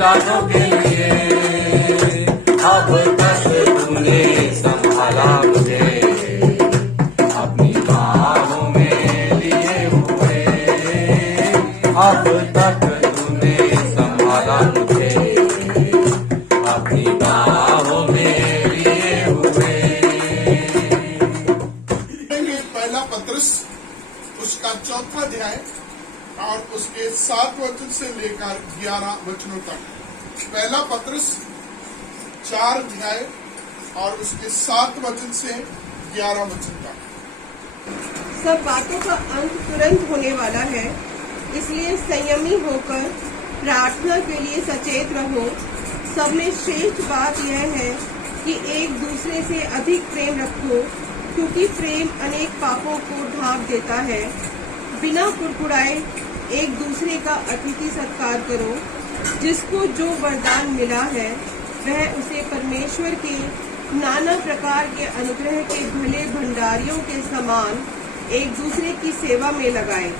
दानों के लिए अब तक तूने संभाला मुझे अपनी बाहों में लिए हुए। अब तक तूने संभाला मुझे अपनी बाहों में लिए हुए। पहला पत्रस उसका 4था अध्याय और उसके 7 वचन से लेकर 11 वचनों तक। पहला पत्रस 4 अध्याय और उसके 7 वचन से 11 वचन तक। सब बातों का अंत तुरंत होने वाला है, इसलिए संयमी होकर प्रार्थना के लिए सचेत रहो। सब में श्रेष्ठ बात यह है कि एक दूसरे से अधिक प्रेम रखो, क्योंकि प्रेम अनेक पापों को ढांप देता है। बिना कुड़कुड़ाए एक दूसरे का अतिथि सत्कार करो। जिसको जो वरदान मिला है वह उसे परमेश्वर के नाना प्रकार के अनुग्रह के भले भंडारियों के समान एक दूसरे की सेवा में लगाए।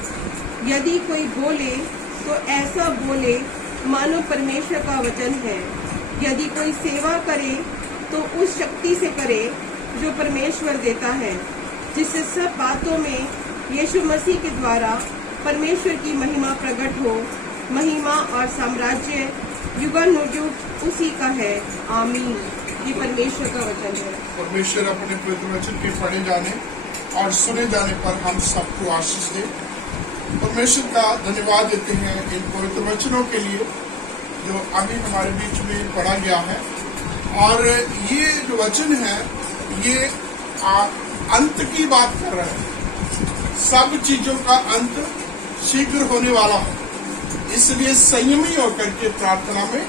यदि कोई बोले तो ऐसा बोले मानो परमेश्वर का वचन है। यदि कोई सेवा करे तो उस शक्ति से करे जो परमेश्वर देता है, जिससे सब बातों में यीशु मसीह के द्वारा परमेश्वर की महिमा प्रकट हो। महिमा और साम्राज्य युगानुयुग उसी का है। आमीन। ये परमेश्वर का वचन है। परमेश्वर अपने पवित्र वचन के पढ़े जाने और सुने जाने पर हम सबको आशीष दे। परमेश्वर का धन्यवाद देते हैं इन पवित्र वचनों के लिए जो अभी हमारे बीच में पढ़ा गया है। और ये जो वचन है ये अंत की बात कर रहा है। सब चीजों का अंत शीघ्र होने वाला है, इसलिए संयमी होकर के प्रार्थना में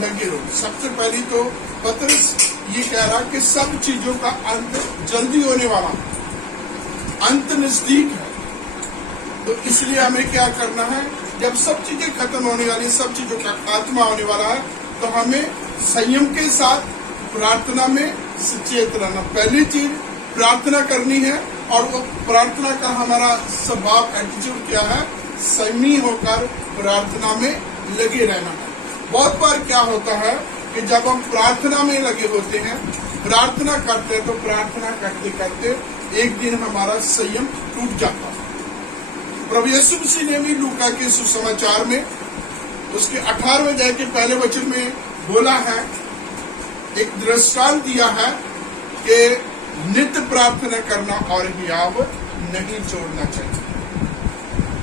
लगे रहो। सबसे पहली तो पत्रस ये कह रहा कि सब चीजों का अंत जल्दी होने वाला है, अंत नजदीक है। तो इसलिए हमें क्या करना है, जब सब चीजें खत्म होने वाली, सब चीजों का खात्मा होने वाला है, तो हमें संयम के साथ प्रार्थना में सचेत रहना। पहली चीज प्रार्थना करनी है और वो प्रार्थना का हमारा स्वभाव एटीट्यूड क्या है, संयमी होकर प्रार्थना में लगे रहना है। बहुत बार क्या होता है कि जब हम प्रार्थना में लगे होते हैं, प्रार्थना करते हैं, तो प्रार्थना करते करते एक दिन हमारा संयम टूट जाता है। प्रभु यीशु मसीह ने भी लूका के सुसमाचार में उसके 18वें अध्याय के पहले वचन में बोला है, एक दृष्टांत दिया है कि नित्य प्रार्थना करना और हियाव नहीं छोड़ना चाहिए।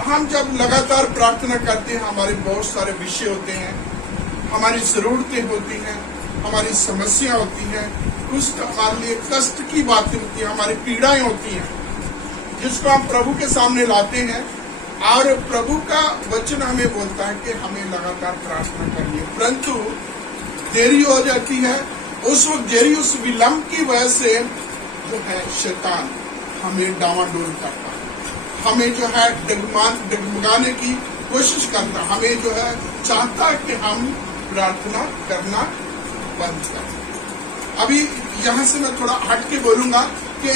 हम जब लगातार प्रार्थना करते हैं, हमारे बहुत सारे विषय होते हैं, हमारी जरूरतें होती हैं, हमारी समस्या होती हैं, कुछ हमारे लिए कष्ट की बातें होती हैं, हमारी पीड़ाएं होती हैं, जिसको हम प्रभु के सामने लाते हैं। और प्रभु का वचन हमें बोलता है कि हमें लगातार प्रार्थना करनी है, परंतु देरी हो जाती है। उस वक्त देरी, उस विलंब की वजह से जो है शैतान हमें डावाडोल करता है, हमें जो है डगमगाने की कोशिश करता है, हमें जो है चाहता है कि हम प्रार्थना करना बंद करें। अभी यहाँ से मैं थोड़ा हट के बोलूंगा कि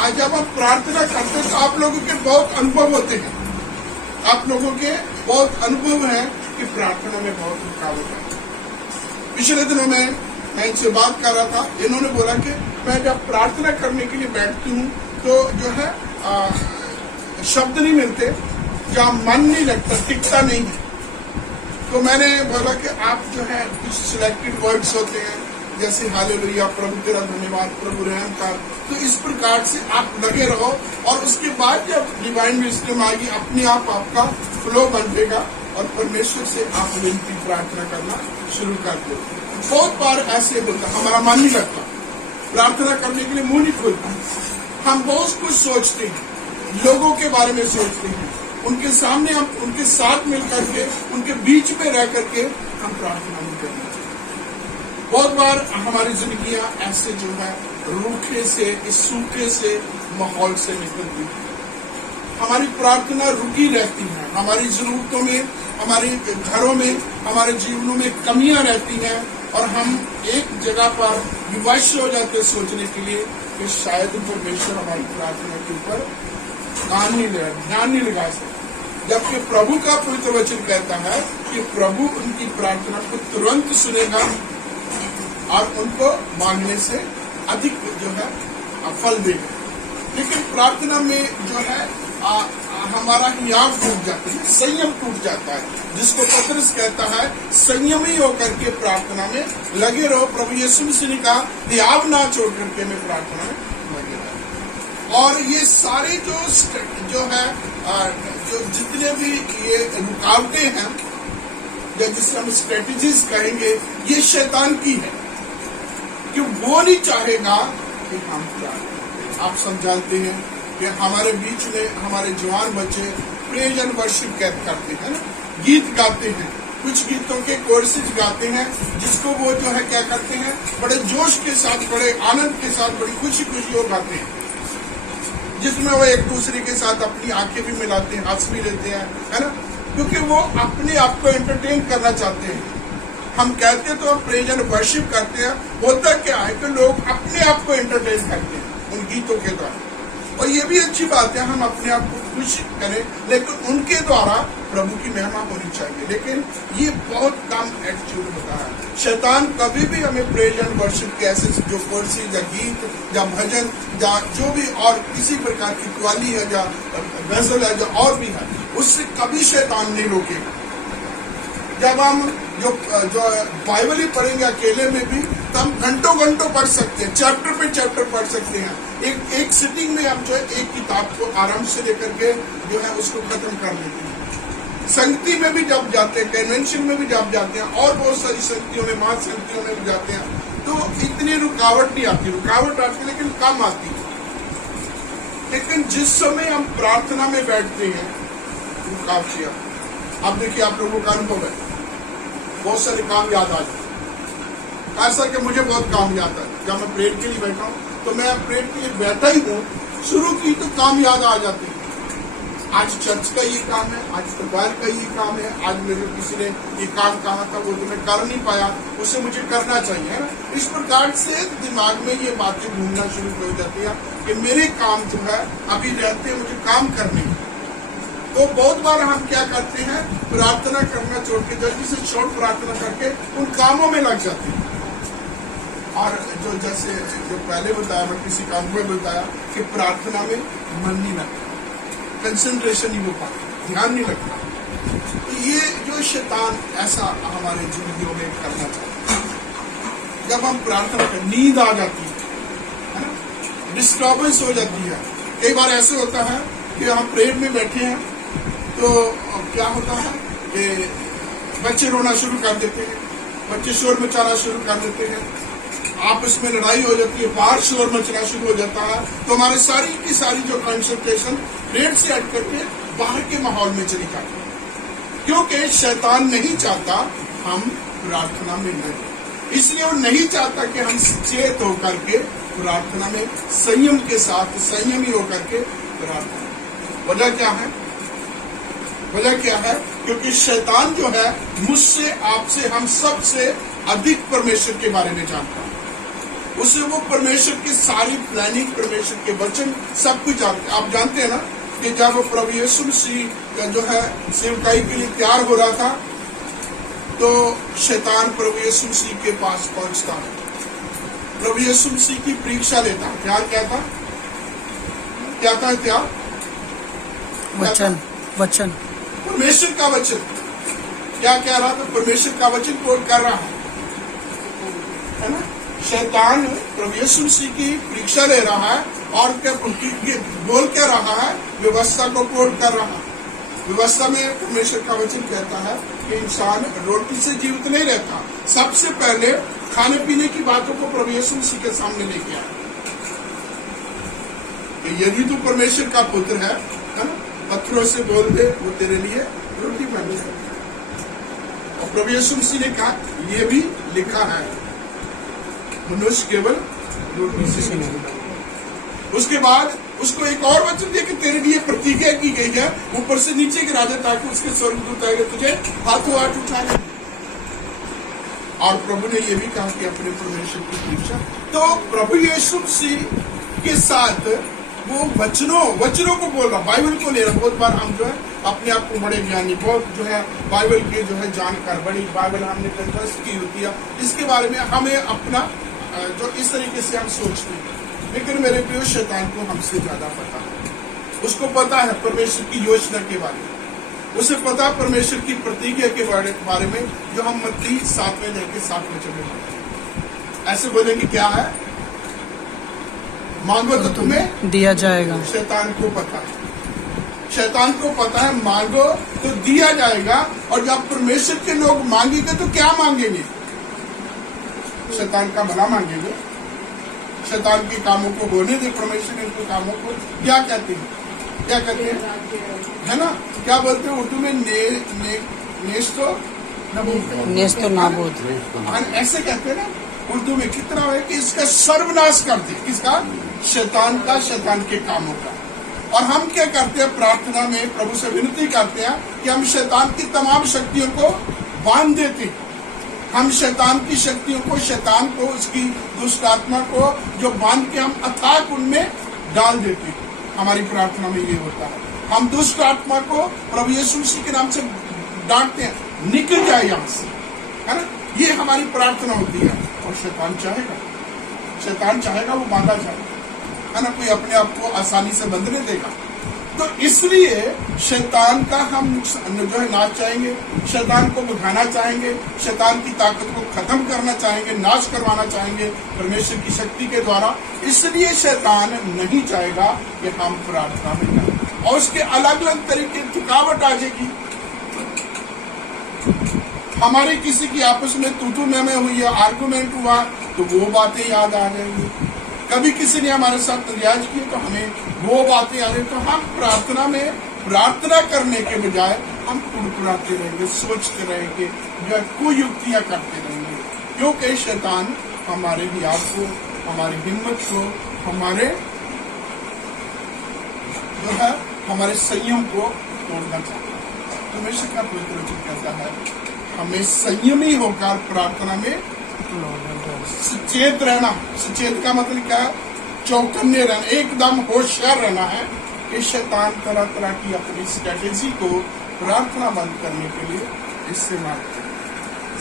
आज जब हम प्रार्थना करते हैं तो आप लोगों के बहुत अनुभव होते हैं, आप लोगों के बहुत अनुभव है कि प्रार्थना में बहुत रुकावट है। पिछले दिनों में मैं इनसे बात कर रहा था, इन्होंने बोला कि मैं जब प्रार्थना करने के लिए बैठती हूँ तो जो है शब्द नहीं मिलते, जहाँ मन नहीं लगता, टिकता नहीं है। तो मैंने बोला कि आप जो है कुछ सिलेक्टेड वर्ड्स होते हैं, जैसे हालेलुया, प्रभु तेरा धन्यवाद, प्रभु रहम कर, तो इस प्रकार से आप लगे रहो और उसके बाद जब डिवाइन विजडम आएगी, अपने आप आपका फ्लो बनेगा और परमेश्वर से आप विनती प्रार्थना करना शुरू कर दो। बहुत बार ऐसे होता, हमारा मन नहीं लगता, प्रार्थना करने के लिए मुंह नहीं खुलता, हम बहुत कुछ सोचते हैं, लोगों के बारे में सोचते हैं, उनके सामने हम उनके साथ मिल करके, उनके बीच में रह करके हम प्रार्थना नहीं करना चाहिए। बहुत बार हमारी जिंदगियां ऐसे जो है रूखे से, इस सूखे से माहौल से निकलती है, हमारी प्रार्थना रुकी रहती है, हमारी जरूरतों में, हमारे घरों में, हमारे जीवनों में कमियां रहती हैं और हम एक जगह पर विवश हो जाते हैं सोचने के लिए कि शायद परमेश्वर हमारी प्रार्थना के ऊपर ध्यान नहीं लगा सकते, जबकि प्रभु का पवित्र वचन कहता है कि प्रभु उनकी प्रार्थना को तुरंत सुनेगा और उनको मांगने से अधिक जो है फल देगा। लेकिन प्रार्थना में जो है हमारा हियाव टूट जाता है, संयम टूट जाता है, जिसको पतरस कहता है संयमी होकर के प्रार्थना में लगे रहो। प्रभु यीशु मसीह ने कहा हियाव ना छोड़ करके मैं प्रार्थना में लगे रहो। और ये सारे जो है जो जितने भी ये रुकावटें हैं या जिसे हम स्ट्रेटेजीज कहेंगे, ये शैतान की है कि वो नहीं चाहेगा कि हम प्रार्थना। आप सब जानते हैं कि हमारे बीच में हमारे जवान बच्चे प्रेज एंड वर्शिप करते हैं, गीत गाते हैं, कुछ गीतों के कोर्सेज गाते हैं जिसको वो जो है क्या करते हैं, बड़े जोश के साथ, बड़े आनंद के साथ, बड़ी खुशी खुशी वो गाते हैं, जिसमें वो एक दूसरे के साथ अपनी आंखें भी मिलाते हैं, हंस भी लेते हैं, है ना, क्योंकि वो अपने आप को एंटरटेन करना चाहते हैं। हम कहते हैं तो हम प्रेज एंड वर्शिप करते हैं, होता क्या है कि लोग अपने आप को एंटरटेन करते हैं उन गीतों के द्वारा, और ये भी अच्छी बात है, हम अपने आप को खुश करें, लेकिन उनके द्वारा प्रभु की महिमा होनी चाहिए। लेकिन ये बहुत कम एटीट्यूड होता है। शैतान कभी भी हमें प्रेज एंड वर्शिप के ऐसे जो कोर्सेज या गीत या भजन या जो भी और किसी प्रकार की कव्वाली है या गजल है जो और भी है, उससे कभी शैतान नहीं रोकेगा। जब हम जो बाइबल ही पढ़ेंगे अकेले में भी, तो हम घंटों घंटों पढ़ सकते हैं, चैप्टर पे चैप्टर पढ़ सकते हैं। एक सिटिंग में हम जो है एक किताब को आराम से लेकर के जो है उसको खत्म कर लेते हैं। संगति में भी जब जाते हैं, कन्वेंशन में भी जब जाते हैं, और बहुत सारी संगतियों में, महासंगतियों में भी जाते हैं, तो इतनी रुकावट नहीं आती, रुकावट आती है लेकिन कम आती है। लेकिन जिस समय हम प्रार्थना में बैठते हैं, रुकावट, अब देखिए आप लोगों का अनुभव है, बहुत सारे काम याद आ जाते, ऐसा कि मुझे बहुत काम याद है। जब मैं प्रेयर के लिए बैठा हूँ तो मैं प्रेयर के लिए बैठा ही हूँ, शुरू की तो काम याद आ जाते हैं। आज चर्च का ये काम है, आज दोपहर का ये काम है, आज मेरे किसी ने ये काम कहा था, वो तो मैं कर नहीं पाया, उसे मुझे करना चाहिए, है ना। इस प्रकार से दिमाग में ये बातें घूमना शुरू हो जाती है कि मेरे काम जो है अभी रहते हैं, मुझे काम करने। तो बहुत बार हम क्या करते हैं, प्रार्थना करना छोड़ के जल्दी से शॉर्ट प्रार्थना करके उन कामों में लग जाते हैं। और जो जैसे जो पहले बताया, मैं किसी काम में बताया कि प्रार्थना में मन नहीं लगता, कंसंट्रेशन नहीं हो पाता, ध्यान नहीं लगता। तो ये जो शैतान ऐसा हमारे जिंदगियों में करना चाहता है। जब हम प्रार्थना कर, नींद आ जाती है ना, डिस्टर्बेंस हो जाती है। कई बार ऐसे होता है कि हम प्रेयर में बैठे हैं तो क्या होता है कि बच्चे रोना शुरू कर देते हैं, बच्चे शोर मचाना शुरू कर देते हैं, आपस में लड़ाई हो जाती है, बाहर शोर मचना शुरू हो जाता है, तो हमारे सारी की सारी जो कंसंट्रेशन प्रेयर से हट करके बाहर के माहौल में चली जाती है, क्योंकि शैतान नहीं चाहता हम प्रार्थना में लगे। इसलिए वो नहीं चाहता कि हम सचेत होकर के प्रार्थना में संयम के साथ, संयमी होकर के प्रार्थना। वजह क्या है? वजह क्या है? क्योंकि शैतान जो है मुझसे, आपसे, हम सब से अधिक परमेश्वर के बारे में जानता है। उसे वो परमेश्वर की सारी प्लानिंग, परमेश्वर के वचन सब कुछ जानते हैं। आप जानते हैं ना कि जब प्रभु यीशु मसीह जो है सेवकाई के लिए तैयार हो रहा था, तो शैतान प्रभु यीशु मसीह के पास पहुंचता है, प्रभु यीशु मसीह की परीक्षा लेता है। प्यार क्या था? क्या था प्यार? वचन परमेश्वर का वचन। क्या कह रहा था? परमेश्वर का वचन कोट कर रहा है ना। शैतान प्रभु यीशु मसीह की परीक्षा ले रहा है और क्या बोल क्या रहा है? व्यवस्था को कोट कर रहा है। व्यवस्था में परमेश्वर का वचन कहता है कि इंसान रोटी से जीवित नहीं रहता। सबसे पहले खाने पीने की बातों को प्रभु यीशु मसीह के सामने लेके आया। यदि तू परमेश्वर का पुत्र है ना, पत्थरों से बोल दे, वो तेरे लिए रोटी बन जाए। और प्रभु यीशु मसीह ने कहा ये भी लिखा है, मनुष्य केवल रोटी से नहीं। उसके बाद उसको एक और वचन दिया कि तेरे लिए प्रतिज्ञा की गई है, ऊपर से नीचे गिरा दे ताकि उसके स्वर्गदूत आएंगे तुझे हाथों हाथ उठाने। और प्रभु ने ये भी कहा कि अपने परमेश्वर की परीक्षा। तो प्रभु यीशु मसीह के साथ वो वचनों को बोल रहा, बाइबल को ले रहा। बहुत बार हम जो है अपने आप को बड़े ज्ञानी, बहुत जो है बाइबल के जो है जानकार, बड़ी बाइबल हमने कंठस्थ की होती है, इसके बारे में हमें अपना जो इस तरीके से हम सोचते हैं। लेकिन मेरे प्रिय, शैतान को हमसे ज्यादा पता है। उसको पता है परमेश्वर की योजना के बारे में, उसे पता परमेश्वर की प्रतिज्ञा के बारे में, जो हम मत्ती 7:7 में ऐसे बोलेंगे क्या है, मांगो तो तुम्हें दिया जाएगा। शैतान को पता है, शैतान को पता है मांगो तो दिया जाएगा। और जब परमेश्वर के लोग मांगेंगे तो क्या मांगेंगे? शैतान का भला मांगेंगे। शैतान के कामों को होने दे, परमेश्वर के कामों को क्या कहते हैं, है ना? क्या बोलते हैं उर्दू में? नेस्तो नाबूद। ऐसे कहते हैं ना उर्दू में। कितना है कि इसका सर्वनाश कर दे, किसका? शैतान का, शैतान के कामों का। और हम क्या करते हैं? प्रार्थना में प्रभु से विनती करते हैं कि हम शैतान की तमाम शक्तियों को बांध देते, हम शैतान की शक्तियों को, शैतान को, उसकी दुष्ट आत्मा को जो बांध के हम अथाक उनमें डाल देते। हमारी प्रार्थना में ये होता है, हम दुष्ट आत्मा को प्रभु यीशु मसीह के नाम से डांटते हैं, निकल जाए यहाँ से, है ना? ये हमारी प्रार्थना होती है। और शैतान चाहेगा वो बांधा जाएगा, है ना? कोई अपने आप को आसानी से बंधने देगा। तो इसलिए शैतान का हम जो है नाश चाहेंगे, शैतान को भगाना चाहेंगे, शैतान की ताकत को खत्म करना चाहेंगे, नाश करवाना चाहेंगे परमेश्वर की शक्ति के द्वारा। इसलिए शैतान नहीं चाहेगा कि हम प्रार्थना में जाएं, और उसके अलग अलग तरीके थकावट आ जाएगी। हमारी किसी की आपस में तू मैं हुई है, आर्गुमेंट हुआ, तो वो बातें याद आ जाएंगी। कभी किसी ने हमारे साथ नाजायज किया तो हमें वो बातें आ रही। तो हम प्रार्थना में प्रार्थना करने के बजाय हम कुड़कुड़ाते रहेंगे, सोचते रहेंगे, जो कुयुक्तियां करते रहेंगे, क्योंकि शैतान हमारे हियाव को, हमारी हिम्मत को, हमारे जो है हमारे संयम को तोड़ना चाहता है। परमेश्वर का पवित्र वचन कहता है हमें संयमी होकर प्रार्थना में सचेत रहना। सचेत का मतलब क्या है? चौकन्ने रहना, एकदम होशियार रहना है कि शैतान तरह तरह की अपनी स्ट्रेटेजी को प्रार्थना बंद करने के लिए इस्तेमाल करे।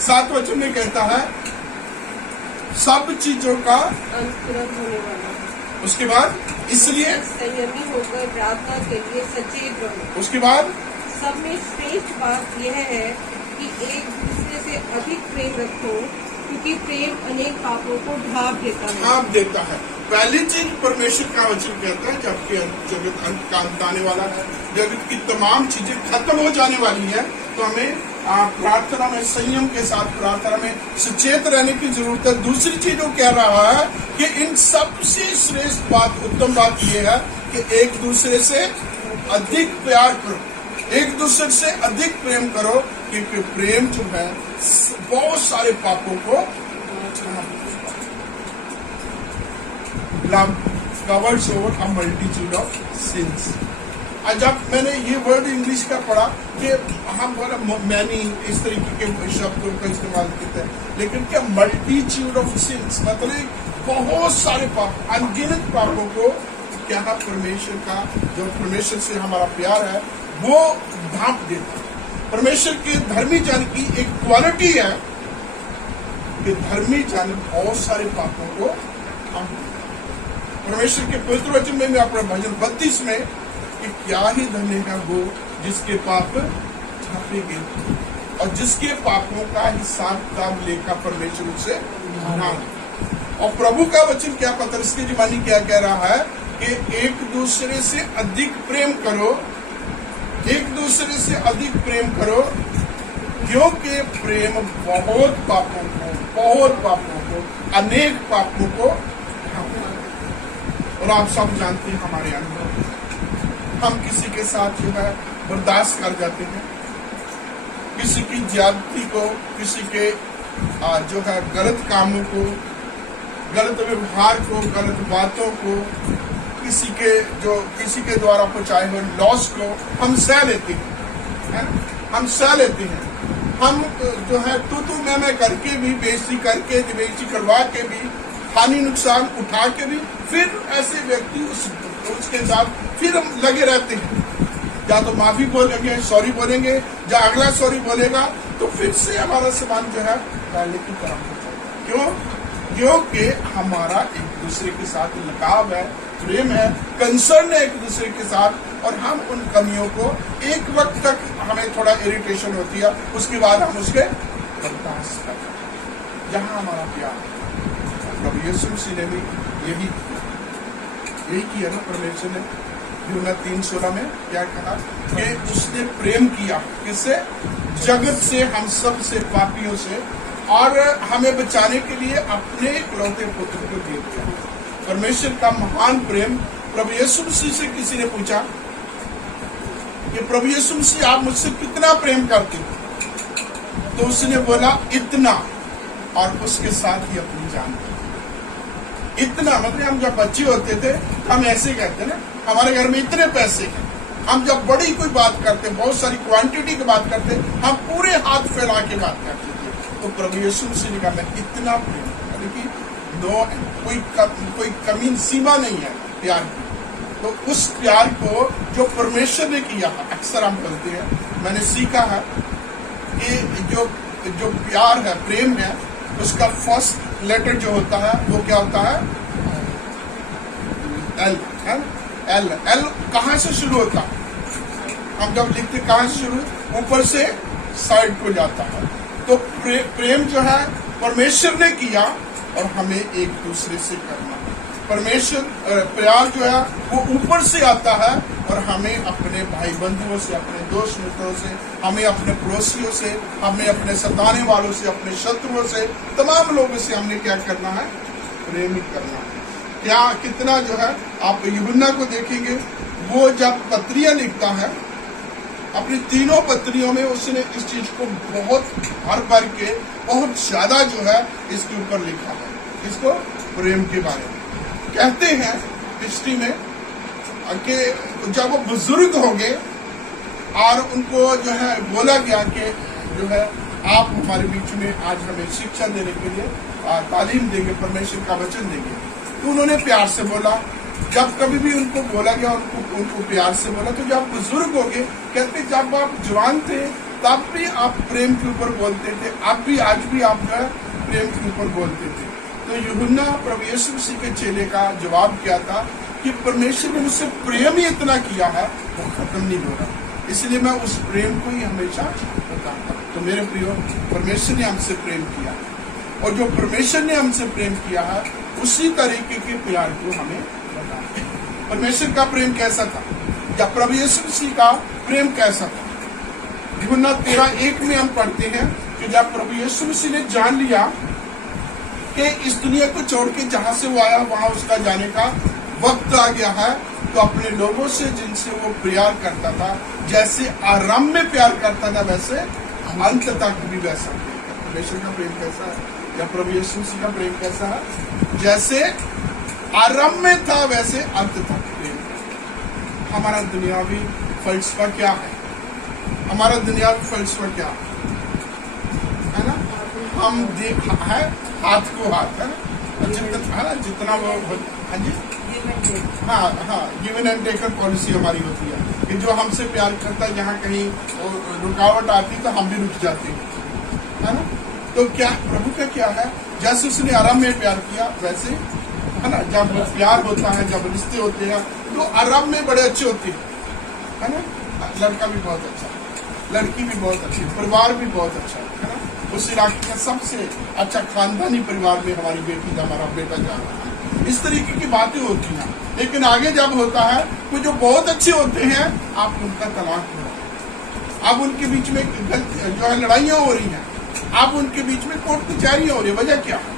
7 वचन में कहता है सब चीजों का अंत तुरंत होने वाला है। उसके बाद इसलिए संयमी होकर प्रार्थना के लिए सचेत रहो। उसके बाद सब में श्रेष्ठ बात यह है कि एक दूसरे से अधिक प्रेम रखो, क्योंकि प्रेम अनेक पापों को ढांप देता है। पहली चीज परमेश्वर का वचन कहता है, जबकि जगत अंत का अंत आने वाला है, जगत की तमाम चीजें खत्म हो जाने वाली है, तो हमें प्रार्थना में संयम के साथ प्रार्थना में सचेत रहने की जरूरत है। दूसरी चीज वो कह रहा है कि इन सबसे श्रेष्ठ बात, उत्तम बात यह है कि एक दूसरे से अधिक प्यार करो, एक दूसरे से अधिक प्रेम करो, क्योंकि प्रेम जो है बहुत सारे पापों को love covers over a multitude of since. जब मैंने ये वर्ड इंग्लिश का पढ़ा कि हम बोला मैनी, इस तरीके के शब्दों का इस्तेमाल करते हैं, लेकिन क्या मल्टीट्यूड ऑफ सिंस मतलब बहुत सारे पाप, अनगिनत पापों को क्या परमेश्वर का, जो परमेश्वर से हमारा प्यार है वो ढांप देता है। परमेश्वर के धर्मी जन की एक क्वालिटी है कि धर्मी जन बहुत सारे पापों को ढांप देता है। परमेश्वर के पवित्र वचन में अपने भजन 32 में कि क्या ही धन्य है वो जिसके पाप ढांपे गए और जिसके पापों का हिसाब किताब लेकर परमेश्वर उसे ना। और प्रभु का वचन क्या पता इसकी जुबानी क्या कह रहा है कि एक दूसरे से अधिक प्रेम करो, एक दूसरे से अधिक प्रेम करो, क्योंकि प्रेम बहुत पापों को, अनेक पापों को। और आप सब जानते हैं हमारे अनुभव, हम किसी के साथ जो है बर्दाश्त कर जाते हैं, किसी की ज्यादती को, किसी के जो है गलत कामों को, गलत व्यवहार को, गलत बातों को, किसी के द्वारा पहुंचाए हुए लॉस को हम सह लेते हैं, हम सह लेते हैं। हम जो है तू मैं करके भी, बेइज्जती करके, बेइज्जती करवा के भी, हानि नुकसान उठा के भी, फिर ऐसे व्यक्ति उसके साथ फिर हम लगे रहते हैं। या तो माफी बोलेंगे, सॉरी बोलेंगे, या अगला सॉरी बोलेगा, तो फिर से हमारा सामान जो है पहले की तरह हो जाएगा। क्यों? क्योंकि हमारा एक दूसरे के साथ लगाव है, प्रेम है, कंसर्न है एक दूसरे के साथ, और हम उन कमियों को एक वक्त तक हमें थोड़ा इरिटेशन होती है, उसके बाद हम उसके बर्दाश्त करते हैं। जहां हमारा प्यार, प्रभु यीशु मसीह ने भी यही किया ना परमेश्वर ने। यूहन्ना 3:16 में क्या कहा कि उसने प्रेम किया, किससे? जगत से, हम सब से, पापियों से, और हमें बचाने के लिए अपने इकलौते पुत्र को दे दिया। परमेश्वर का महान प्रेम। प्रभु यीशु मसीह से किसी ने पूछा कि प्रभु यीशु मसीह आप मुझसे कितना प्रेम करते हो? तो उसने बोला इतना, और उसके साथ ही अपनी जान। इतना मतलब हम जब बच्चे होते थे हम ऐसे कहते ना, हमारे घर में इतने पैसे हैं। हम जब बड़ी कोई बात करते, बहुत सारी क्वांटिटी की बात करते, हम पूरे हाथ फैला के बात करते थे। तो प्रभु यीशु मसीह ने कहा मैं इतना प्रेम, कि नो कोई कमी, सीमा नहीं है प्यार की। तो उस प्यार को जो परमेश्वर ने किया, अक्सर हम बोलते हैं, मैंने सीखा है कि जो प्यार है, प्रेम है, उसका फर्स्ट लेटर जो होता है वो क्या होता है? एल है। एल कहां से शुरू होता है? हम जब लिखते कहां से शुरू? ऊपर से साइड को जाता है। तो प्रेम जो है परमेश्वर ने किया और हमें एक दूसरे से करना। परमेश्वर प्यार जो है वो ऊपर से आता है और हमें अपने भाई बंधुओं से, अपने दोस्त मित्रों से, हमें अपने पड़ोसियों से, हमें अपने सताने वालों से, अपने शत्रुओं से, तमाम लोगों से हमने क्या करना है? प्रेम करना है। क्या कितना जो है, आप यूहन्ना को देखेंगे, वो जब पत्रियां लिखता है, अपनी तीनों पत्रियों में उसने इस चीज को बहुत भर के, बहुत ज्यादा जो है इसके ऊपर लिखा है, इसको प्रेम के बारे में। कहते हैं हिस्ट्री में कि जब वो बुजुर्ग हो गए और उनको जो है बोला गया कि जो है आप हमारे बीच में आज हमें शिक्षा देने के लिए तालीम देंगे, परमेश्वर का वचन देंगे, तो उन्होंने प्यार से बोला। जब कभी भी उनको बोला गया, उनको प्यार से बोला। तो जब बुजुर्ग हो गए, कहते जब आप जवान थे तब भी आप प्रेम के ऊपर बोलते थे, अब भी आज भी आप जो है प्रेम के ऊपर बोलते थे। तो यूहन्ना प्रभु यीशु मसीह के चेले का जवाब क्या था कि परमेश्वर ने मुझसे प्रेम ही इतना किया है, वो खत्म नहीं हो रहा, इसलिए मैं उस प्रेम को ही हमेशा बताता हूँ। तो मेरे प्रियो, परमेश्वर ने हमसे प्रेम किया, और जो परमेश्वर ने हमसे प्रेम किया है उसी तरीके के प्यार को हमें बताना है। परमेश्वर का प्रेम कैसा था, या प्रभु यीशु मसीह का प्रेम कैसा था? यूहन्ना 13:1 में हम पढ़ते हैं कि जब प्रभु यीशु मसीह ने जान लिया कि इस दुनिया को छोड़ के जहां से वो आया वहां उसका जाने का वक्त आ गया है, तो अपने लोगों से जिनसे वो प्यार करता था, जैसे आरंभ में प्यार करता था, वैसे अंत तक भी वैसा। परमेश्वर का प्रेम कैसा है, या प्रभु यीशु मसीह का प्रेम कैसा है? जैसे आरंभ में था वैसे अंत तक प्रेम। हमारा दुनियावी फलसफा क्या है? हमारा दुनियावी फलसफा क्या है ना? हम देख है हाथ को हाथ है ना, जितना वो, हाँ जी, हाँ, गिवन एंड टेकन पॉलिसी हमारी होती है कि जो हमसे प्यार करता है, यहाँ कहीं रुकावट आती तो हम भी रुक जाते हैं, है ना? तो क्या प्रभु का क्या है? जैसे उसने आराम में प्यार किया वैसे, है ना, जब प्यार होता है, जब रिश्ते होते हैं तो आराम में बड़े अच्छे होते हैं, है ना? लड़का भी बहुत अच्छा, लड़की भी बहुत अच्छी, परिवार भी बहुत अच्छा, है ना? उस इलाके का सबसे अच्छा खानदानी परिवार में हमारी बेटी का, हमारा बेटा जा रहा है। इस तरीके की बातें होती हैं। लेकिन आगे जब होता है वो जो बहुत अच्छे होते हैं, आप उनका तलाक हो रहा है, अब उनके बीच में जो है लड़ाइयां हो रही हैं, अब उनके बीच में कोर्ट कचहरियां हो रही है। वजह क्या है?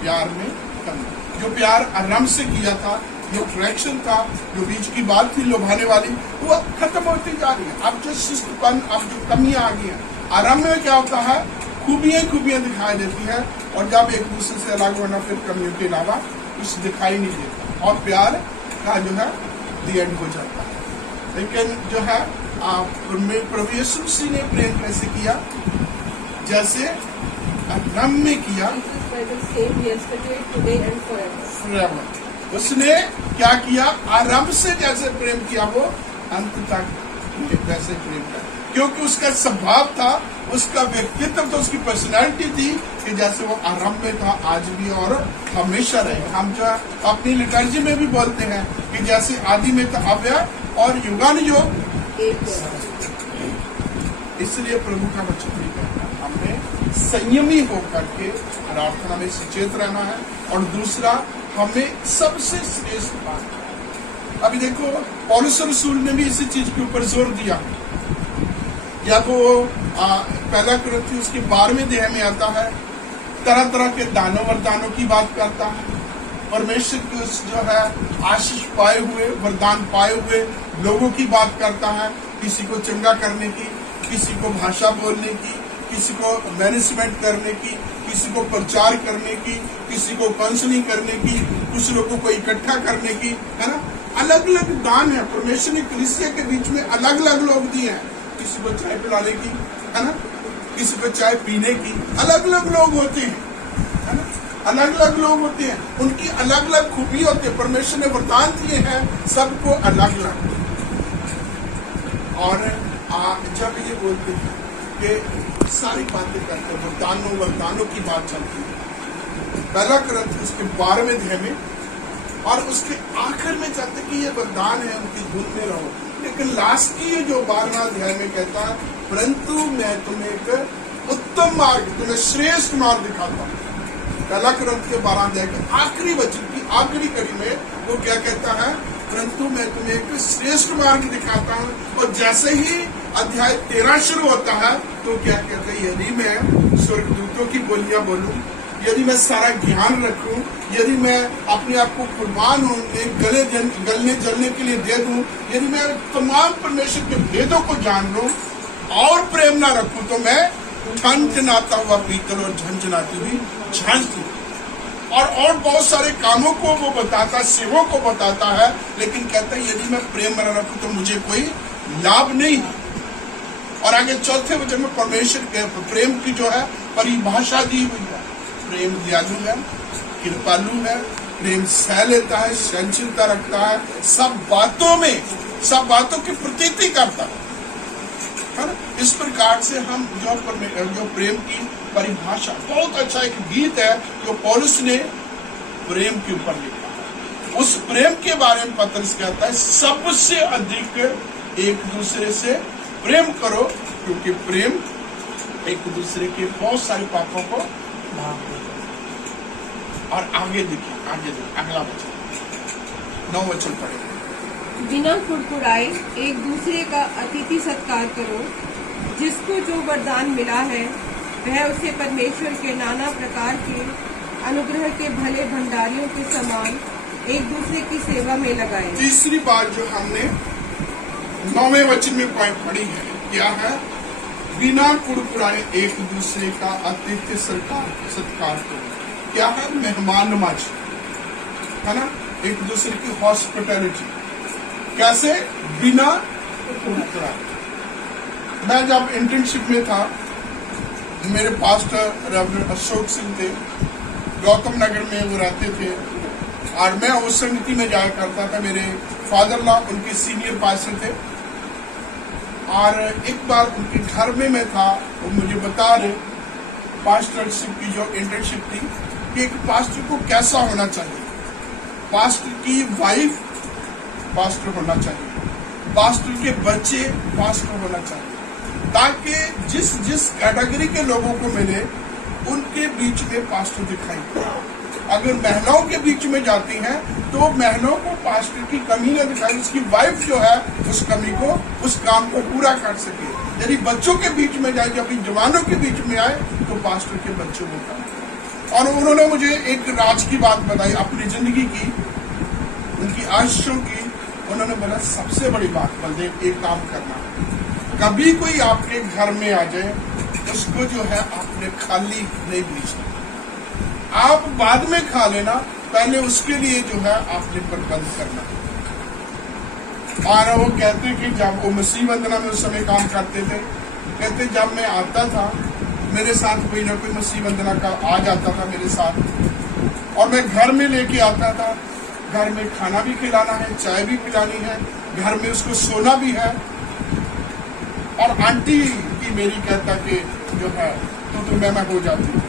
प्यार में कमी। जो प्यार आराम से किया था, जो अट्रैक्शन था, जो बीच की बात थी लुभाने वाली, वो अब खत्म होती जा रही है। अब जो शिस्तपन, अब जो कमियां आ गई हैं, आराम में क्या होता है? खूबियां दिखाई देती है, और जब एक दूसरे से अलग होना, फिर कमियों के अलावा कुछ दिखाई नहीं देता, और प्यार का जो है दी एंड हो जाता है। लेकिन जो है प्रभु यीशु मसीह ने प्रेम कैसे किया? जैसे आरंभ में किया, forever। उसने क्या किया? आरंभ से जैसे प्रेम किया वो अंत तक वैसे प्रेम किया, क्योंकि उसका स्वभाव था, उसका व्यक्तित्व तो, उसकी पर्सनैलिटी थी कि जैसे वो आरंभ में था आज भी और हमेशा रहे। हम जो अपनी लिटर्जी में भी बोलते हैं कि जैसे आदि में था अव्यय और युगानुयुग। इसलिए प्रभु का वचन भी कहता है हमें संयमी होकर के प्रार्थना में सचेत रहना है। और दूसरा, हमें सबसे श्रेष्ठ बात, अभी देखो पौलुस रसूल ने भी इसी चीज के ऊपर जोर दिया। या वो पहला कुरिन्थियों उसके 12वें अध्याय में आता है, तरह तरह के दानों वरदानों की बात करता है। परमेश्वर के जो है आशीष पाए हुए, वरदान पाए हुए लोगों की बात करता है। किसी को चंगा करने की, किसी को भाषा बोलने की, किसी को मैनेजमेंट करने की, किसी को प्रचार करने की, किसी को काउंसलिंग करने की, कुछ लोगों को इकट्ठा करने की, है ना। अलग अलग दान है परमेश्वर ने कलीसिया के बीच में अलग अलग लोग दिए हैं। किसी को चाय पिलाने की, है ना, किसी को चाय पीने की, अलग अलग लोग होते हैं, है ना, अलग अलग लोग होते हैं, उनकी अलग अलग खूबी होती है। परमेश्वर ने वरदान दिए हैं सबको अलग अलग। और जब ये बोलते हैं कि सारी बातें करते हैं, वरदानों की बात चलती है पहला कुरिन्थियों उसके 12वें अध्याय में, और उसके आखिर में चाहते कि ये वरदान है उनकी धुन में रहो। लेकिन लास्ट की ये जो 12वां अध्याय में कहता है, परंतु मैं तुम्हें एक उत्तम मार्ग, तुम्हें श्रेष्ठ मार्ग दिखाता हूँ। पहला कुरिन्थियों 12 अध्याय के आखिरी वचन की आखिरी कड़ी में वो क्या कहता है? परंतु मैं तुम्हें एक श्रेष्ठ मार्ग दिखाता हूँ। और जैसे ही अध्याय 13 शुरू होता है तो क्या कहते हैं? यदि मैं स्वर्गदूतों की बोलियां बोलूं, यदि मैं सारा ज्ञान रखूं, यदि मैं अपने आप को कुर्बान होने गलने जलने के लिए दे दूं, यदि मैं तमाम परमेश्वर के भेदों को जान लूं और प्रेम ना रखूं, तो मैं ठनठनाता हुआ पीतल और झंझनाती हुई झांझ दूं। और बहुत सारे कामों को वो बताता, सेवों को बताता है, लेकिन कहता है यदि मैं प्रेम न रखूं तो मुझे कोई लाभ नहीं है। और आगे चौथे वचन में परमेश्वर के प्रेम की जो है परिभाषा दी हुई है। प्रेम दयालु है, कृपालु है, प्रेम सह लेता है, सहनशीलता रखता है, सब बातों की प्रतीति करता है ना। इस प्रकार से हम जो प्रेम की परिभाषा, बहुत अच्छा एक गीत है जो पौलुस ने प्रेम के ऊपर लिखा। उस प्रेम के बारे में पत्रस कहता है, सबसे अधिक एक दूसरे से प्रेम करो, क्योंकि प्रेम एक दूसरे के बहुत सारे पापों को माफ देता है। और आगे देखिए अगला वचन, 9 वचन पढ़ेंगे। बिना कुड़कुड़ाए एक दूसरे का अतिथि सत्कार करो, जिसको जो वरदान मिला है वह उसे परमेश्वर के नाना प्रकार के अनुग्रह के भले भंडारियों के समान एक दूसरे की सेवा में लगाए। तीसरी बात जो हमने 9वें वचन में पढ़ी है, क्या है? बिना कुड़कुड़ाए एक दूसरे का अतिथि सत्कार करो। क्या है? मेहमान नवाजी, है ना, एक दूसरे की हॉस्पिटैलिटी। कैसे? बिना कुड़कुड़ाए। मैं जब इंटर्नशिप में था, मेरे पास्टर रेवरेंड अशोक सिंह थे, गौतम नगर में वो रहते थे, और मैं उस संगति में जाया करता था। मेरे फादर लॉ उनके सीनियर पास्टर थे, और एक बार उनके घर में मैं था, वो मुझे बता रहे पास्टरशिप की जो इंटर्नशिप थी कि एक पास्टर को कैसा होना चाहिए। पास्टर की वाइफ पास्टर होना चाहिए, पास्टर के बच्चे पास्टर होना चाहिए, ताकि जिस कैटेगरी के लोगों को मिले उनके बीच में पास्टर दिखाई दे। अगर महिलाओं के बीच में जाती हैं तो महिलाओं को पास्टर की कमी न दिखाई, उसकी वाइफ जो है उस कमी को, उस काम को पूरा कर सके। यदि बच्चों के बीच में जाए, जब जवानों के बीच में आए तो पास्टर के बच्चों को काम। और उन्होंने मुझे एक राज की बात बताई अपनी जिंदगी की, उनकी आशीषों की। उन्होंने बोला सबसे बड़ी बात बलदेव, एक काम करना, कभी कोई आपके घर में आ जाए उसको जो है आपने खाली नहीं भेजना, आप बाद में खा लेना, पहले उसके लिए जो है आपने प्रबंध करना। और वो कहते कि जब वो मसीह वंदना में उस समय काम करते थे, कहते जब मैं आता था मेरे साथ कोई ना कोई मसीह वंदना का आ जाता था मेरे साथ, और मैं घर में लेके आता था। घर में खाना भी खिलाना है, चाय भी पिलानी है, घर में उसको सोना भी है। और आंटी की मेरी कहता कि जो है तो मैं हो जाती थी।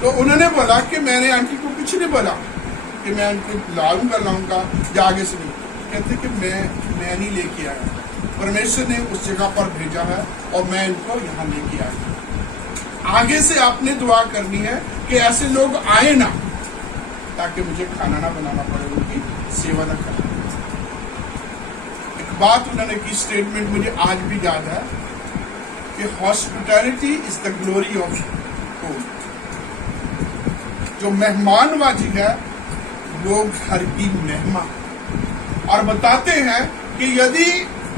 तो उन्होंने बोला कि मैंने आंटी को कुछ नहीं बोला कि मैं उनको लाऊंगा या आगे से नहीं। कहते कि मैं नहीं लेके आया, परमेश्वर ने उस जगह पर भेजा है और मैं इनको यहाँ लेके आया। आगे से आपने दुआ करनी है कि ऐसे लोग आए ना, ताकि मुझे खाना ना बनाना पड़े, उनकी सेवा न करना। एक बात उन्होंने की, स्टेटमेंट मुझे आज भी याद है कि hospitality is the glory of home. जो मेहमानबाजी है वो घर की महिमा। और बताते हैं कि यदि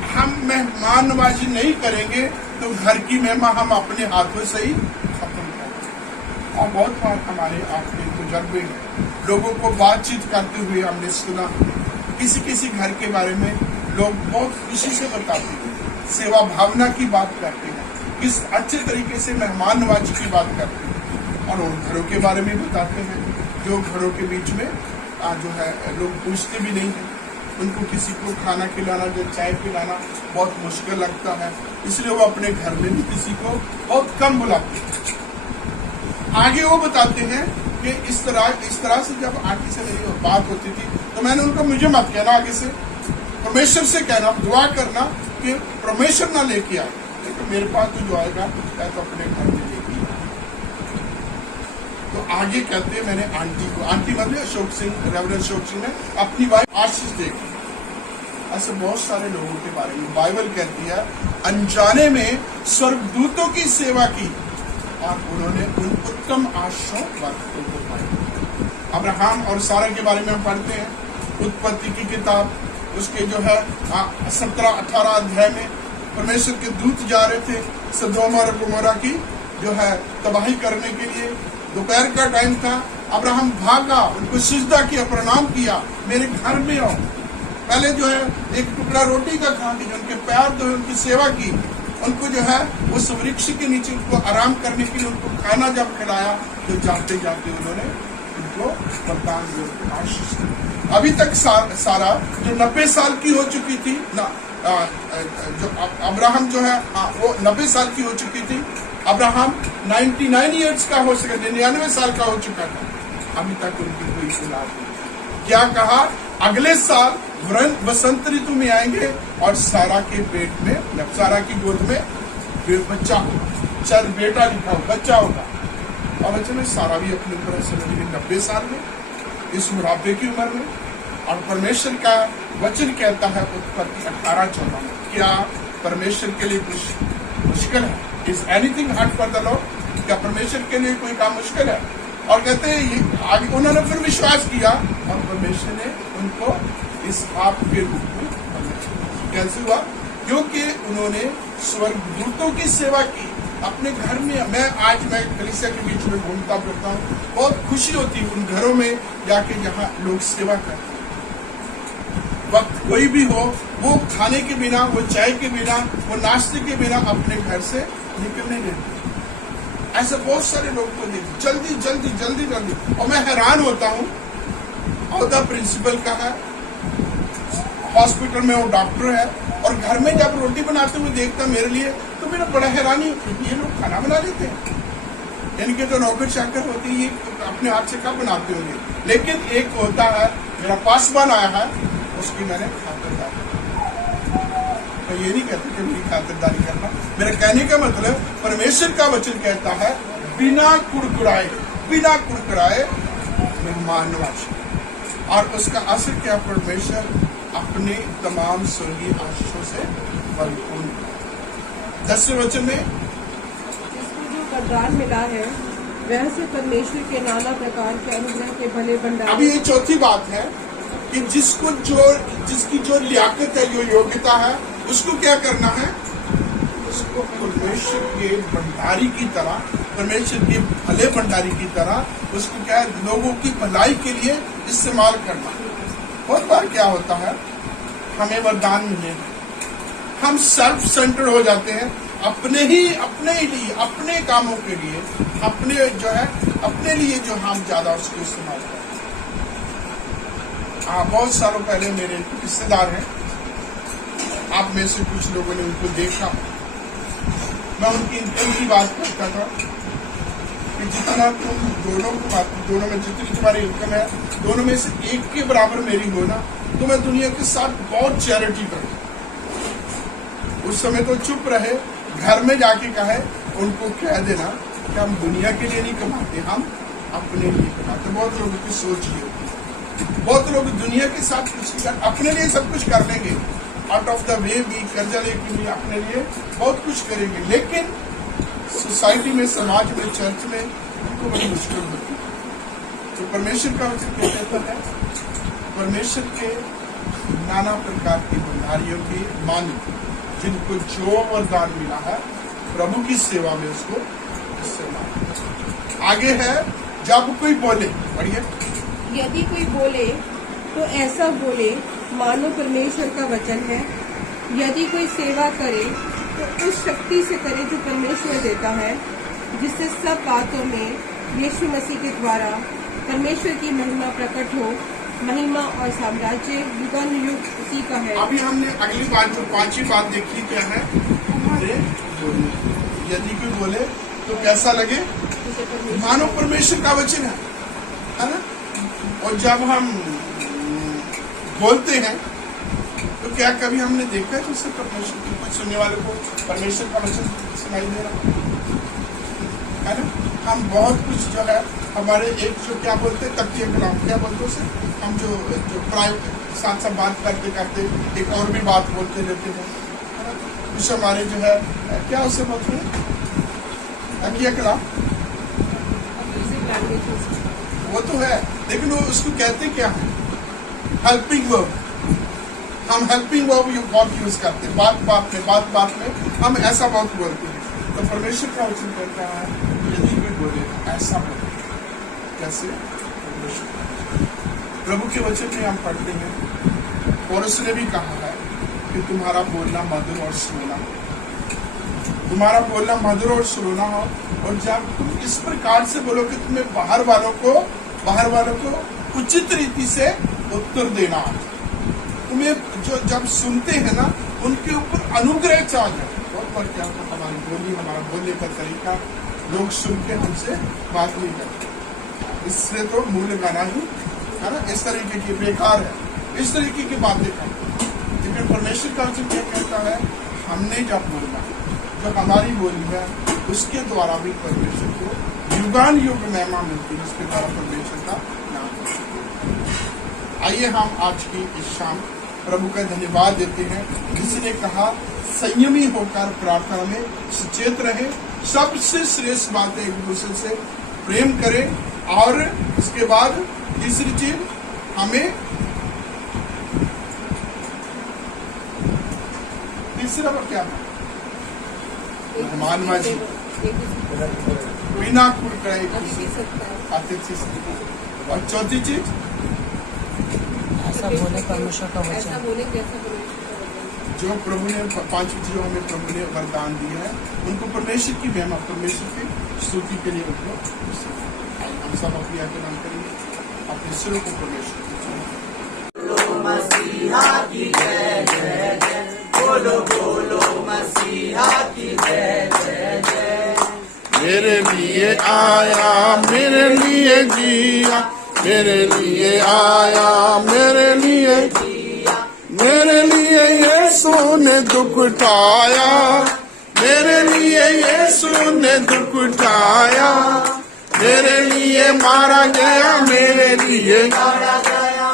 हम मेहमानबाजी नहीं करेंगे तो घर की महिमा हम अपने हाथों से ही खत्म करेंगे। और बहुत बार हमारे आपके तजुर्बे हैं, लोगों को बातचीत करते हुए हमने सुना, किसी घर के बारे में लोग बहुत खुशी से बताते हैं, सेवा भावना की बात करते हैं, किस अच्छे तरीके से मेहमान नवाजी की बात करते हैं। और उन घरों के बारे में बताते हैं जो घरों के बीच में जो है लोग पूछते भी नहीं है, उनको किसी को खाना खिलाना या चाय पिलाना बहुत मुश्किल लगता है, इसलिए वो अपने घर में भी किसी को बहुत कम बुलाते हैं। आगे वो बताते हैं कि इस तरह से जब आंटी से मेरी बात होती थी तो मैंने उनको, मुझे मत कहना, आगे से परमेश्वर से कहना, दुआ करना कि परमेश्वर ना लेके आए, लेकिन मेरे पास तो जो आएगा मैं तो अपने घर में लेके आए। तो आगे कहते हैं मैंने आंटी मतलब अशोक सिंह, रेवरेंड अशोक सिंह ने अपनी वाइफ आशीष देखी। ऐसे बहुत सारे लोगों के बारे में बाइबल कहती है, अनजाने में स्वर्गदूतों की सेवा की और उन्होंने उन उत्तम आशीषों को पाया। अब्राहम और सारा के बारे में हम पढ़ते हैं, उत्पत्ति की किताब, उसके जो है 17-18 अध्याय में परमेश्वर के दूत जा रहे थे सदोम और गोमोरा की जो है तबाही करने के लिए। दोपहर का टाइम था, अब्राहम भागा, उनको सिजदा किया, प्रणाम किया, मेरे घर में आओ। पहले जो है एक टुकड़ा रोटी का खा के उनके पैर धोए, उनकी सेवा की, उनको जो है उस वृक्ष के नीचे उनको आराम करने के लिए उनको खाना जब खिलाया तो जाते जाते उन्होंने उनको वरदान दिया, आशीष दी। अभी तक सारा जो 90 साल की हो चुकी थी ना, जो अब्राहम जो है वो 90 साल की हो चुकी थी। अब्राहम 99 ईयर्स का हो सका, 99 साल का हो चुका था, अभी तक उनकी कोई औलाद नहीं। क्या कहा, अगले साल वसंत ऋतु में आएंगे और सारा के पेट में, सारा की गोद में बच्चा होगा, चल बेटा लिखा हो, बच्चा होगा। और बच्चे में सारा भी अपने ऊपर ऐसे लगी 90 साल में, इस बुढ़ापे की उम्र में। और परमेश्वर का वचन कहता है उत्पत्ति 18-14 में, क्या परमेश्वर के लिए कुछ मुश्किल है? Is anything hard for the Lord? क्या परमेश्वर के लिए कोई काम मुश्किल है? और कहते हैं आगे उन्होंने फिर विश्वास किया और परमेश्वर ने उनको इसहाक के रूप में कैसे हुआ? क्योंकि उन्होंने स्वर्गदूतों की सेवा की अपने घर में। मैं कलीसिया के बीच में घूमता फिरता हूँ, बहुत खुशी होती है उन घरों में जाके जहाँ लोग सेवा करते हैं। वक्त कोई भी हो, वो खाने के बिना, वो चाय के बिना, वो नाश्ते के बिना अपने घर से निकलने देते। ऐसे बहुत सारे लोग को देखते, जल्दी जल्दी जल्दी जल्दी। और मैं हैरान होता हूँ, औहदा प्रिंसिपल का है, हॉस्पिटल में वो डॉक्टर है, और घर में जब रोटी बनाते हुए देखता मेरे लिए तो मेरा बड़ा हैरानी होती है, ये लोग खाना बना लेते हैं। इनके तो नौकर चाकर होते हैं, ये अपने हाथ से कब बनाते होंगे। लेकिन एक होता है, मेरा पासवान आया है, उसकी मैंने खातिरदारी। तो ये नहीं कहते कि मेरी खातिरदारी करना, मेरे कहने का मतलब परमेश्वर का वचन कहता है बिना कुड़कुड़ाए मेहमान नवाजी। और उसका असर क्या? परमेश्वर अपने तमाम स्वर्गीय आशीषों से भरपूर। 10वें वचन में जिसको जो वरदान मिला है वह से परमेश्वर के नाना प्रकार के अनुग्रह के भले भंडार। अभी ये चौथी बात है कि जिसकी जो लियाकत है, जो योग्यता है, उसको क्या करना है? उसको परमेश्वर के भंडारी की तरह, परमेश्वर के भले भंडारी की तरह उसको क्या है? लोगों की भलाई के लिए इस्तेमाल करना। बहुत बार क्या होता है हमें वरदान मिले। हम सेल्फ सेंटर्ड हो जाते हैं, अपने लिए, अपने कामों के लिए, अपने लिए जो हम ज्यादा उसको इस्तेमाल करते हैं। बहुत सालों पहले मेरे रिश्तेदार हैं, आप में से कुछ लोगों ने उनको देखा। मैं उनकी इनकम की बात करता था कि जितना तुम दोनों में जितनी तुम्हारी इनकम है, दोनों में से एक के बराबर मेरी हो ना, तो मैं दुनिया के साथ बहुत चैरिटी करूँ। उस समय तो चुप रहे, घर में जाके कहे, उनको कह देना कि हम दुनिया के लिए नहीं कमाते, हम अपने लिए कमाते। बहुत लोगों की सोच ये होती है, बहुत लोग दुनिया के साथ कुछ कर, अपने लिए सब कुछ कर लेंगे, आउट ऑफ द वे भी कर्जा लेके भी अपने लिए बहुत कुछ करेंगे, लेकिन सोसाइटी में, समाज में, चर्च में उनको बड़ी मुश्किल होती है। तो परमेश्वर का वचन क्या कहता है? परमेश्वर के नाना प्रकार की भंडारियों के मालिक, जिनको जो वरदान मिला है, प्रभु की सेवा में उसको इस्तेमाल। आगे है, जब कोई बोले, बढ़िया, यदि कोई बोले तो ऐसा बोले मानो परमेश्वर का वचन है। यदि कोई सेवा करे तो उस शक्ति से करे जो परमेश्वर देता है, जिससे सब बातों में यीशु मसीह के द्वारा परमेश्वर की महिमा प्रकट हो। महिमा और साम्राज्य युगान युग उसी का है। अभी हमने अगली बात, जो पांचवी बात देखी, क्या है? हमारे बोले, यदि कोई बोले तो कैसा लगे? मानो परमेश्वर का वचन है ना? और जब हम बोलते हैं तो क्या कभी हमने देखा है उससे परमेश्वर की, कुछ सुनने वाले को परमेश्वर का वचन सुनाई दे रहा है ना? हम बहुत कुछ जो है, हमारे एक जो क्या बोलते हैं, तकिया कलाम, क्या बोलते उसे, हम जो प्राइवेट साथ बात करते करते एक और भी बात बोलते रहते हैं, कुछ हमारे जो है, क्या उसे बोलते हैं, तकिया कलाम, वो तो है, लेकिन वो उसको कहते क्या है? Helping verb. हम हेल्पिंग वर्ब बहुत यूज करते हैं, बात में हम ऐसा बहुत बोलते हैं। तो परमेश्वर का वचन कहता है, यदि कोई बोले ऐसा बोले, कैसे? प्रभु के वचन में हम पढ़ते हैं, और उसने भी कहा है कि तुम्हारा बोलना मधुर और सुरीला हो, तुम्हारा बोलना मधुर और सुरीला हो। और जब तुम इस प्रकार से बोलो कि तुम्हें बाहर वालों को उचित रीति से उत्तर देना, तुम्हें जो जब सुनते हैं ना, उनके ऊपर अनुग्रह चाहिए। और क्या हमारी बोली, हमारा बोलने का तरीका, लोग सुन के हमसे बात नहीं करते, इससे तो मूल गाना ही है ना, इस तरीके की बेकार है, इस तरीके की बातें करते। लेकिन परमेश्वर का वचन क्या कहता है? हमने जब बोलना, जो हमारी बोली है, उसके द्वारा भी परमेश्वर को युगान युग महिमा मिलती है, उसके द्वारा परमेश्वर का नाम। आइए हम आज की इस शाम प्रभु का धन्यवाद देते हैं, जिसने कहा संयमी होकर प्रार्थना में सचेत रहे, सबसे श्रेष्ठ बात है एक दूसरे से प्रेम करें। और इसके बाद तीसरी चीज, हमें तीसरा क्या है? मेहमानबाजी, बिना कुड़काई आतिथ्य। और चौथी चीज, ऐसा बोले परमेश्वर का वचन। जो प्रभु ने 5 चीजों हमें प्रभु ने वरदान दिया है, उनको परमेश्वर की महिमा, परमेश्वर की स्तुति के लिए उनको हम सब अपनी आज्ञा नाम करेंगे, अपने सिरों को परमेश्वर मसीहा की जय जय जय, बोलो बोलो मसीहा की जय जय जय। मेरे लिए आया, मेरे लिए जिया, मेरे लिए आया, मेरे लिए जिया, मेरे लिए यीशु ने दुख उठाया, मेरे लिए यीशु ने दुख उठाया, मेरे लिए मारा गया, मेरे लिए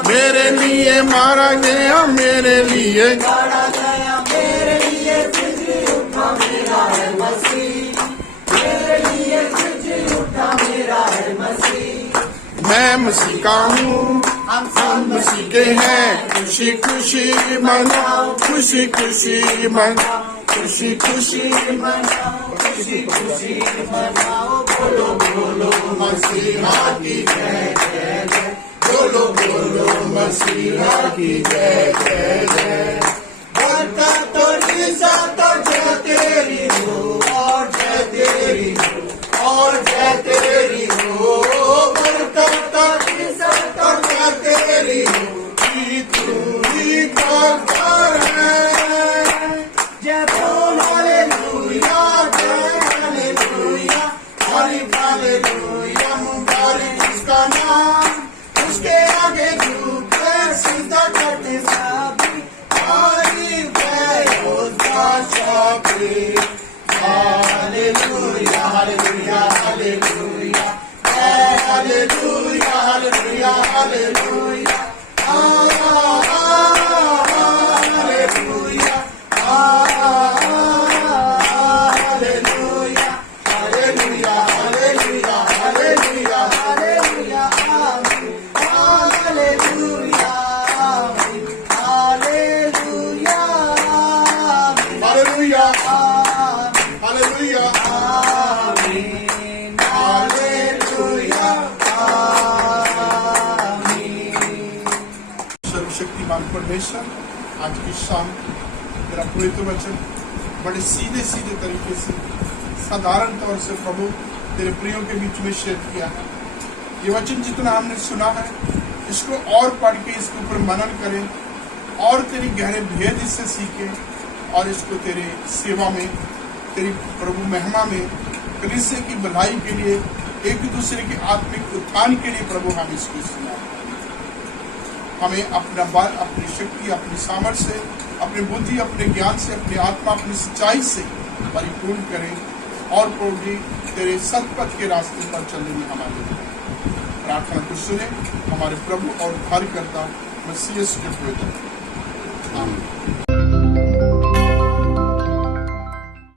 मेरे लिए मारा गया, मेरे लिए मेरे लिए फिर उठा मेरा है मसीह, मेरे लिए फिर उठा मेरा है मसीह। मैं मसीह का हूँ, हम मसीह के हैं, खुशी खुशी मनाओ, खुशी खुशी मनाओ, खुशी खुशी मनाओ, खुशी खुशी मनाओ, बोलो बोलो मसीहा की जय जय जय, बोलो बोलो मसीहा की जय जय जय। शक्तिमान परमेश्वर, आज की शाम तेरा पवित्र वचन बड़े सीधे सीधे तरीके से, साधारण तौर से प्रभु तेरे प्रियों के बीच में शेयर किया है। ये वचन जितना हमने सुना है, इसको और पढ़ के इसके ऊपर मनन करें और तेरी गहरे भेद इससे सीखें और इसको तेरे सेवा में, तेरी प्रभु महिमा में, कलीसिया की भलाई के लिए, एक दूसरे के आत्मिक उत्थान के लिए प्रभु हम इसको इस्तेमाल करें। हमें अपना बल, अपनी शक्ति, अपनी सामर्थ्य से, अपनी बुद्धि, अपने ज्ञान से, अपनी आत्मा, अपनी सच्चाई से परिपूर्ण करें और प्रभु जी तेरे सतपथ के रास्ते पर चलने में हमारे प्रार्थना को सुने। हमारे प्रभु और उद्धारकर्ता मसीह के पवित्र नाम। आमीन।